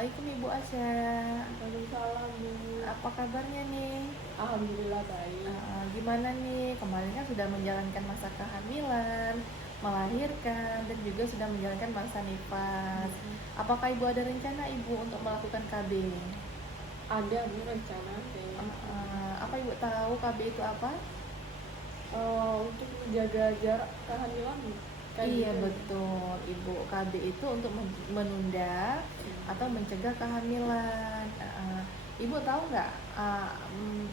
Assalamualaikum Ibu Asya. Waalaikumsalam, Bu. Apa kabarnya nih? Alhamdulillah baik. Gimana nih? Kemarin kan sudah menjalankan masa kehamilan, melahirkan, dan juga sudah menjalankan masa nifas. Apakah Ibu ada rencana Ibu untuk melakukan KB? Ada, Bu, rencana kayaknya. Apa Ibu tahu KB itu apa? Untuk menjaga jarak kehamilan, Bu. Iya Gitu. betul Ibu, KB itu untuk menunda atau mencegah kehamilan. Ibu tahu nggak,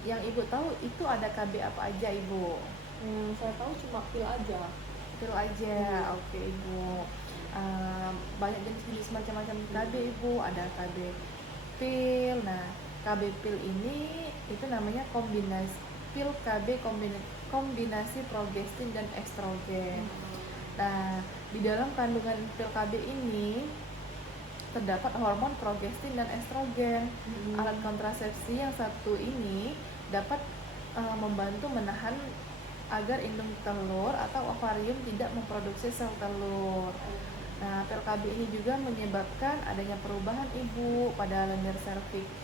yang Ibu tahu itu ada KB apa aja Ibu? Saya tahu cuma pil aja. Pil aja, oke Ibu. Banyak jenis-jenis macam-macam KB Ibu, ada KB pil. Nah, KB pil ini itu namanya kombinasi pil KB kombinasi progestin dan estrogen. Nah, di dalam kandungan pil KB ini terdapat hormon progestin dan estrogen. Alat kontrasepsi yang satu ini dapat membantu menahan agar indung telur atau ovarium tidak memproduksi sel telur. Nah, pil KB ini juga menyebabkan adanya perubahan ibu pada lendir serviks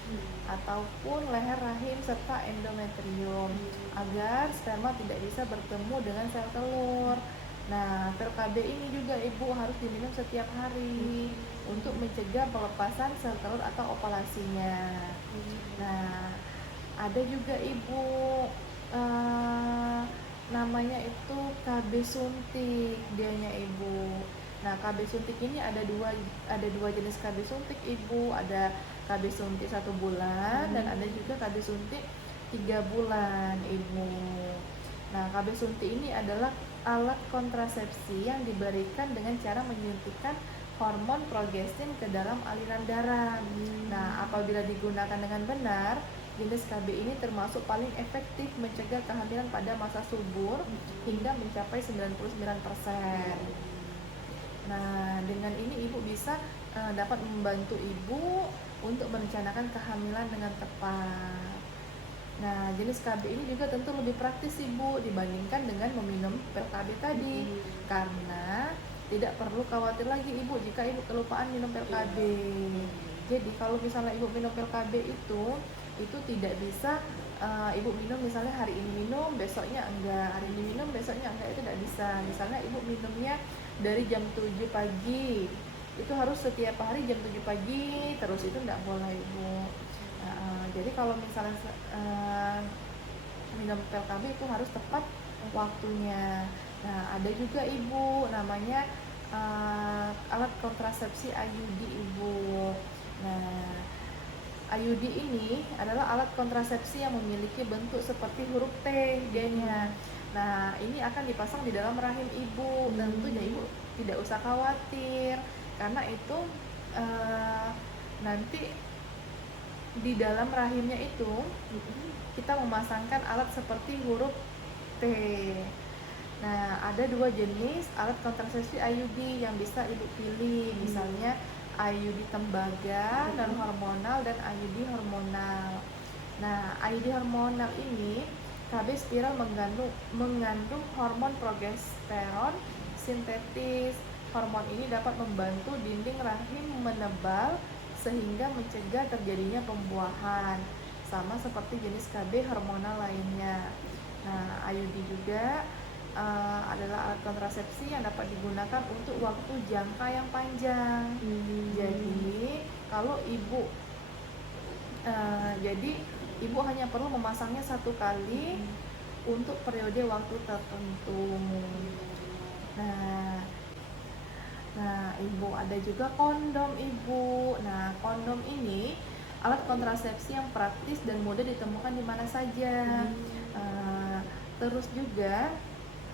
ataupun leher rahim serta endometrium agar sperma tidak bisa bertemu dengan sel telur. Nah, pil KB ini juga ibu harus diminum setiap hari untuk mencegah pelepasan sel telur atau ovulasinya. Nah, ada juga ibu namanya itu KB suntik dianya ibu. Nah, KB suntik ini ada dua jenis KB suntik ibu, ada KB suntik 1 bulan dan ada juga KB suntik 3 bulan ibu. Nah, KB suntik ini adalah alat kontrasepsi yang diberikan dengan cara menyuntikkan hormon progestin ke dalam aliran darah. Nah, apabila digunakan dengan benar, jenis KB ini termasuk paling efektif mencegah kehamilan pada masa subur hingga mencapai 99%. Nah, dengan ini ibu bisa dapat membantu ibu untuk merencanakan kehamilan dengan tepat. Nah, jenis KB ini juga tentu lebih praktis ibu dibandingkan dengan meminum pil KB tadi, karena tidak perlu khawatir lagi ibu jika ibu kelupaan minum pil KB. Jadi kalau misalnya ibu minum pil KB itu tidak bisa ibu minum misalnya hari ini minum besoknya enggak, hari ini minum besoknya enggak, itu tidak bisa. Misalnya ibu minumnya dari jam 7 pagi, itu harus setiap hari jam 7 pagi terus, itu enggak boleh ibu. Jadi kalau misalnya minum pil KB itu harus tepat waktunya. Nah, ada juga ibu namanya alat kontrasepsi IUD ibu. Nah, IUD ini adalah alat kontrasepsi yang memiliki bentuk seperti huruf T dianya. Nah, ini akan dipasang di dalam rahim ibu. Tentunya ibu tidak usah khawatir karena itu nanti di dalam rahimnya itu kita memasangkan alat seperti huruf T. Nah, ada dua jenis alat kontrasepsi IUD yang bisa ibu pilih, misalnya IUD tembaga non hormonal dan IUD hormonal. Nah, IUD hormonal ini KB spiral mengandung hormon progesteron sintetis. Hormon ini dapat membantu dinding rahim menebal sehingga mencegah terjadinya pembuahan, sama seperti jenis KB hormonal lainnya. Nah, IUD juga adalah alat kontrasepsi yang dapat digunakan untuk waktu jangka yang panjang. Jadi kalau ibu ibu hanya perlu memasangnya satu kali untuk periode waktu tertentu. Nah, ibu ada juga kondom ibu. Nah, kondom ini alat kontrasepsi yang praktis dan mudah ditemukan di mana saja. Terus juga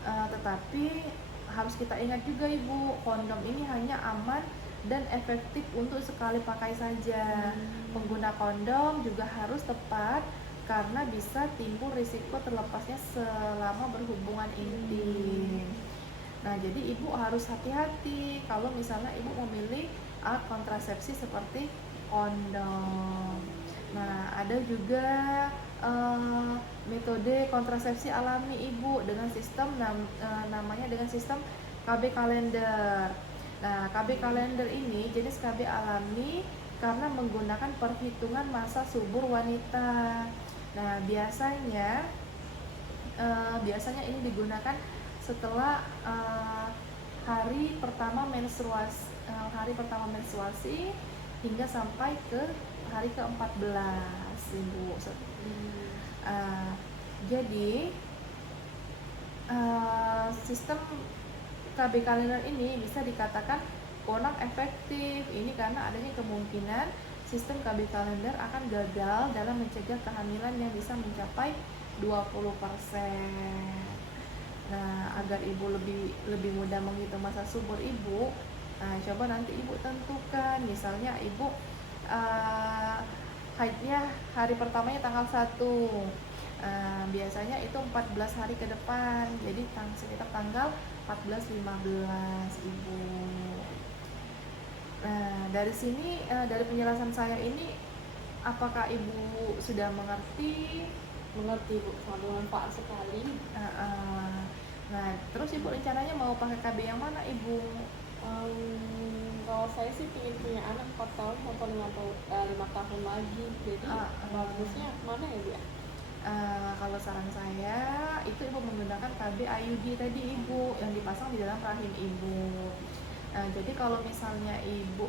tetapi harus kita ingat juga ibu, kondom ini hanya aman dan efektif untuk sekali pakai saja. Pengguna kondom juga harus tepat karena bisa timbul risiko terlepasnya selama berhubungan intim. Nah, jadi ibu harus hati-hati kalau misalnya ibu memilih alat kontrasepsi seperti kondom. Nah, ada juga metode kontrasepsi alami ibu dengan sistem namanya dengan sistem KB kalender. Nah, KB kalender ini jenis KB alami karena menggunakan perhitungan masa subur wanita. Nah, biasanya ini digunakan setelah hari pertama menstruasi hingga sampai ke hari ke-14, Ibu. Uh, jadi sistem KB kalender ini bisa dikatakan kurang efektif. Ini karena adanya kemungkinan sistem KB kalender akan gagal dalam mencegah kehamilan yang bisa mencapai 20%. Nah, agar ibu lebih mudah menghitung masa subur ibu, coba nanti ibu tentukan, misalnya ibu haidnya hari pertamanya tanggal 1, biasanya itu 14 hari ke depan, jadi sekitar tanggal 14-15 ibu. Nah, dari sini, dari penjelasan saya ini, apakah ibu sudah mengerti? Mengerti Bu, sangat bermanfaat sekali. Nah, terus ibu rencananya mau pakai KB yang mana ibu? Kalau saya sih ingin punya anak 4 tahun atau 5 tahun lagi, jadi bagusnya mana ya Bu ya? Kalau saran saya itu ibu menggunakan KB IUD tadi ibu, yang dipasang di dalam rahim ibu. Jadi kalau misalnya ibu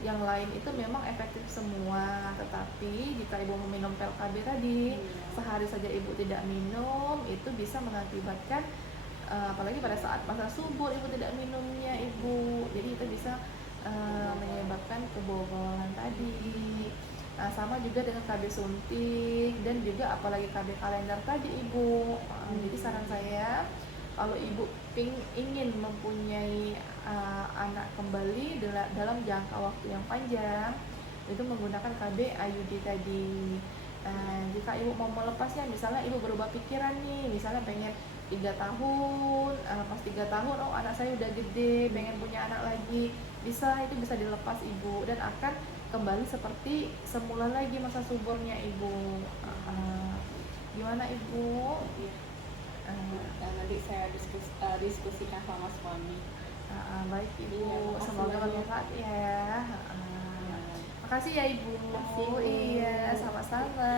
yang lain itu memang efektif semua, tetapi jika ibu meminum pil KB tadi sehari saja ibu tidak minum, itu bisa mengakibatkan apalagi pada saat masa subur ibu tidak minumnya ibu, jadi itu bisa menyebabkan kebobolan tadi. Sama juga dengan KB suntik dan juga apalagi KB kalender tadi ibu. Jadi saran saya, kalau ibu ingin mempunyai anak kembali dalam jangka waktu yang panjang, itu menggunakan KB IUD tadi. Jika ibu mau melepasnya, misalnya ibu berubah pikiran nih, misalnya pengen 3 tahun, pas 3 tahun, oh anak saya udah gede, pengen punya anak lagi, itu bisa dilepas ibu, dan akan kembali seperti semula lagi masa suburnya ibu. Gimana ibu? Dan nanti saya diskusikan sama suami. Baik ibu, Iya, semoga bermanfaat ya. Makasih ya ibu. Makasih, Bu. Iya, sama-sama.